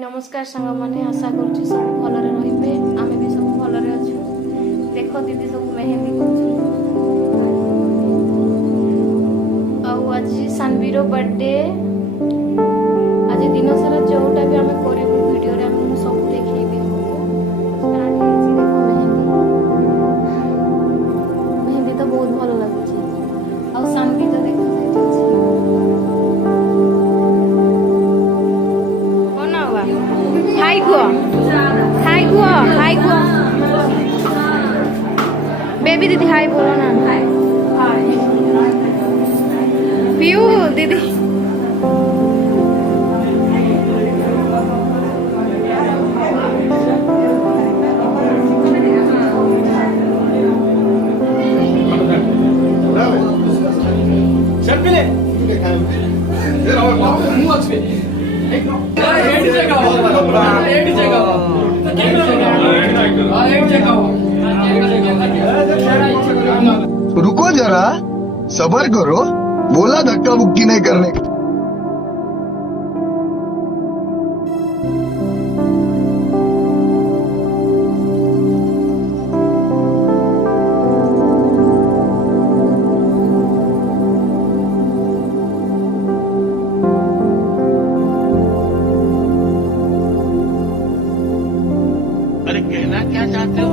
नमस्कार सांग मैंने आशा करुँच सब भलरे रे आम भी सब भलरे अच्छु देख दीदी सब मेहंदी आज सानवीर बर्थडे आज दिन सारा जोटा भी आम करूँ वीडियो सब देखी मेहंदी तो बहुत भल लगुच आ सानवी तो देख हाय गुआ हाय गुआ हाय गुआ बेबी दीदी हाय बोलो ना हाय पियू दीदी रुको जरा सबर करो बोला धक्का बुक्की नहीं करने का। अरे कहना क्या चाहते हो?